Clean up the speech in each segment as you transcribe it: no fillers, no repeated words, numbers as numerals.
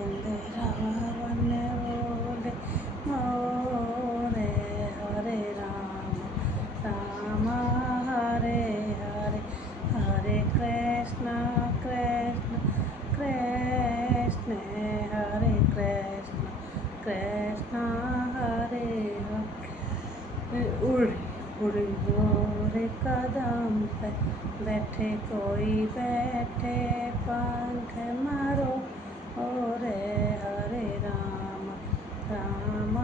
वृंदावन बोले मोरे हरे राम राम हरे हरे हरे कृष्ण कृष्ण कृष्ण हरे कृष्ण कृष्ण हरे हरे उड़ी उड़ी मोरे कदम पे बैठे कोई बैठे पंख मारो ओरे हरे राम राम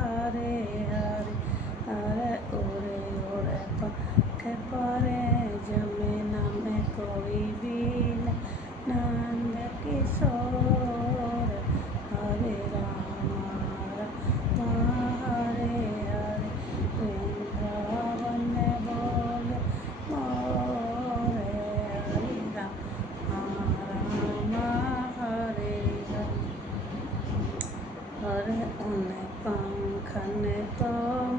हरे हरे हरे ओरे ओरे पंख परे जमीना में कोई भी नंद किशोर हरे राम राम हरे हरे वृंदावन बोले मोरे हरे राम हरे हरे उन्हें पंखन तो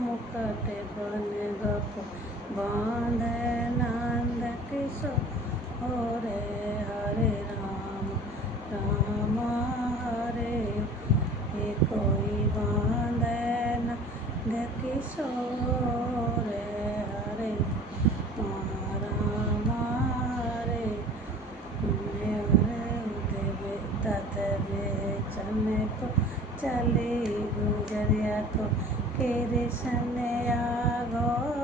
मुकट बन गप बांधे नंद किशोर हरे राम राम हरे हे कोई बांधे नंद किशोर हरे राम हरे देवे तत बेचन को चले गुजरिया तो कृष्ण आगो